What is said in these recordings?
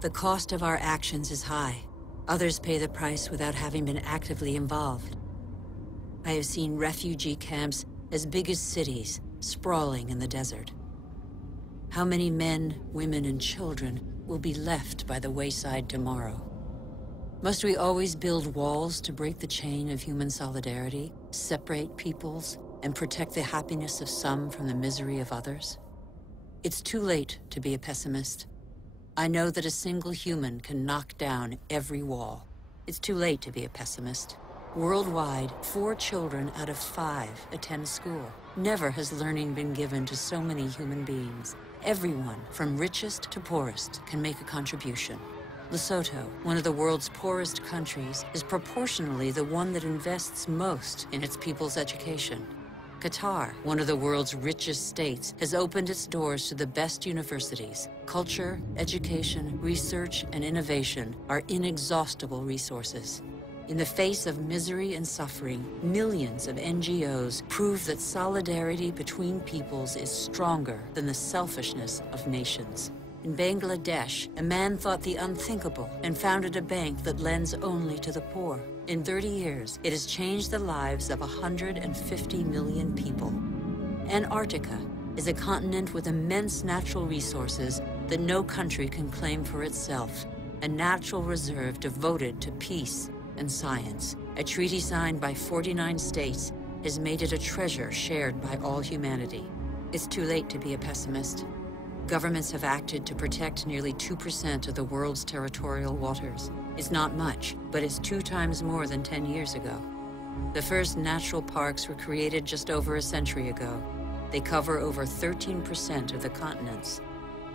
The cost of our actions is high. Others pay the price without having been actively involved. I have seen refugee camps as big as cities, sprawling in the desert. How many men, women, and children will be left by the wayside tomorrow? Must we always build walls to break the chain of human solidarity, separate peoples, and protect the happiness of some from the misery of others? It's too late to be a pessimist. I know that a single human can knock down every wall. It's too late to be a pessimist. Worldwide, 4 children out of 5 attend school. Never has learning been given to so many human beings. Everyone, from richest to poorest, can make a contribution. Lesotho, one of the world's poorest countries, is proportionally the one that invests most in its people's education. Qatar, one of the world's richest states, has opened its doors to the best universities. Culture, education, research, and innovation are inexhaustible resources. In the face of misery and suffering, millions of NGOs prove that solidarity between peoples is stronger than the selfishness of nations. In Bangladesh, a man thought the unthinkable and founded a bank that lends only to the poor. In 30 years, it has changed the lives of 150 million people. Antarctica is a continent with immense natural resources that no country can claim for itself, a natural reserve devoted to peace and science. A treaty signed by 49 states has made it a treasure shared by all humanity. It's too late to be a pessimist. Governments have acted to protect nearly 2% of the world's territorial waters. It's not much, but it's 2 times more than 10 years ago. The first natural parks were created just over a century ago. They cover over 13% of the continents.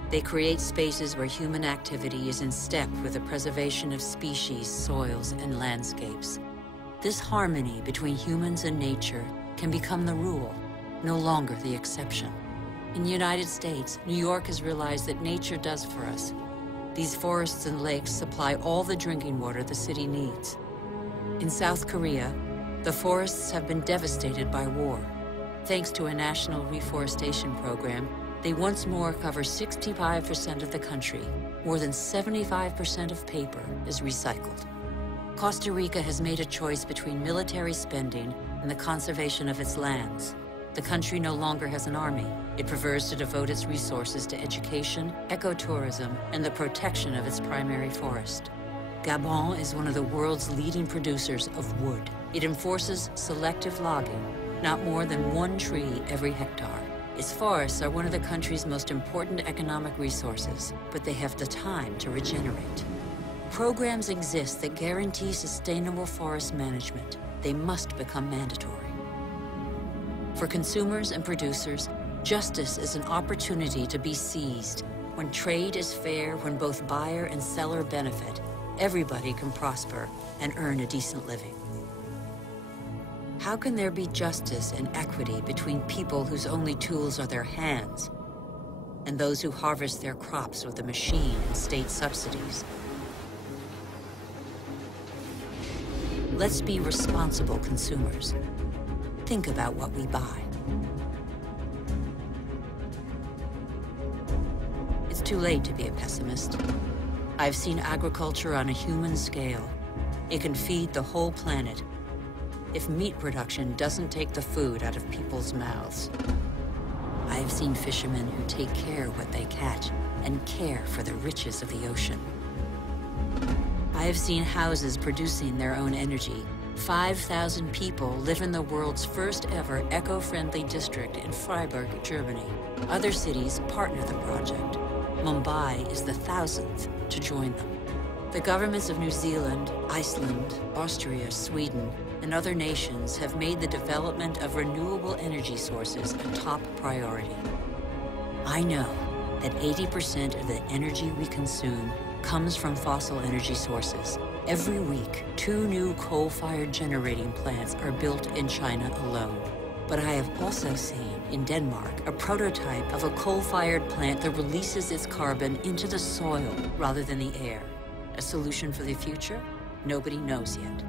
They create spaces where human activity is in step with the preservation of species, soils, and landscapes. This harmony between humans and nature can become the rule, no longer the exception. In the United States, New York has realized that nature does for us. These forests and lakes supply all the drinking water the city needs. In South Korea, the forests have been devastated by war. Thanks to a national reforestation program, they once more cover 65% of the country. More than 75% of paper is recycled. Costa Rica has made a choice between military spending and the conservation of its lands. The country no longer has an army. It prefers to devote its resources to education, ecotourism, and the protection of its primary forest. Gabon is one of the world's leading producers of wood. It enforces selective logging, not more than 1 tree every hectare. Its forests are one of the country's most important economic resources, but they have the time to regenerate. Programs exist that guarantee sustainable forest management. They must become mandatory. For consumers and producers, justice is an opportunity to be seized. When trade is fair, when both buyer and seller benefit, everybody can prosper and earn a decent living. How can there be justice and equity between people whose only tools are their hands and those who harvest their crops with a machine and state subsidies? Let's be responsible consumers. Think about what we buy. It's too late to be a pessimist. I've seen agriculture on a human scale. It can feed the whole planet if meat production doesn't take the food out of people's mouths. I have seen fishermen who take care of what they catch and care for the riches of the ocean. I have seen houses producing their own energy. 5,000 people live in the world's first ever eco-friendly district in Freiburg, Germany. Other cities partner the project. Mumbai is the 1,000th to join them. The governments of New Zealand, Iceland, Austria, Sweden, and other nations have made the development of renewable energy sources a top priority. I know that 80% of the energy we consume comes from fossil energy sources. Every week, 2 new coal-fired generating plants are built in China alone. But I have also seen, in Denmark, a prototype of a coal-fired plant that releases its carbon into the soil rather than the air. A solution for the future? Nobody knows yet.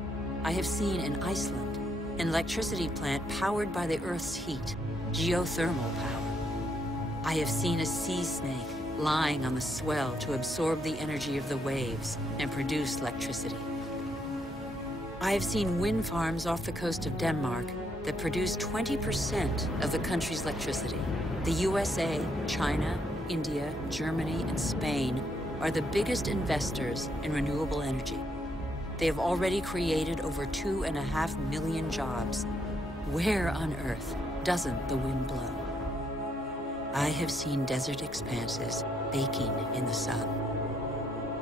I have seen in Iceland an electricity plant powered by the Earth's heat, geothermal power. I have seen a sea snake lying on the swell to absorb the energy of the waves and produce electricity. I have seen wind farms off the coast of Denmark that produce 20% of the country's electricity. The USA, China, India, Germany, and Spain are the biggest investors in renewable energy. They have already created over 2.5 million jobs. Where on earth doesn't the wind blow? I have seen desert expanses baking in the sun.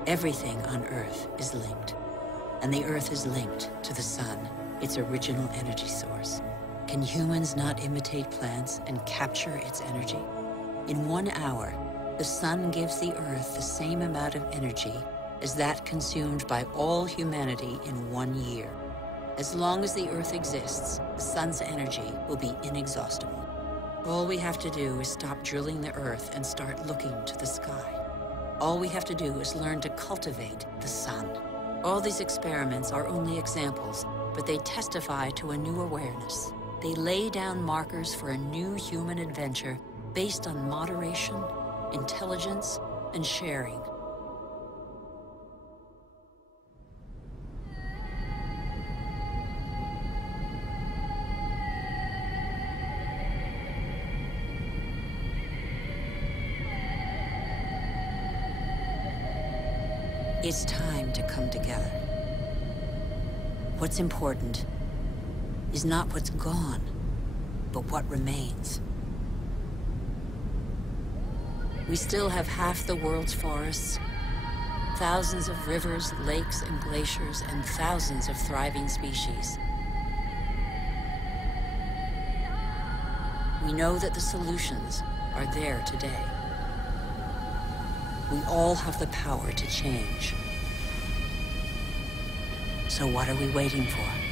Everything on Earth is linked, and the Earth is linked to the sun, its original energy source. Can humans not imitate plants and capture its energy? In 1 hour, the sun gives the Earth the same amount of energy as that consumed by all humanity in 1 year. As long as the Earth exists, the sun's energy will be inexhaustible. All we have to do is stop drilling the Earth and start looking to the sky. All we have to do is learn to cultivate the sun. All these experiments are only examples, but they testify to a new awareness. They lay down markers for a new human adventure based on moderation, intelligence, and sharing. It's time to come together. What's important is not what's gone, but what remains. We still have half the world's forests, thousands of rivers, lakes, and glaciers, and thousands of thriving species. We know that the solutions are there today. We all have the power to change. So what are we waiting for?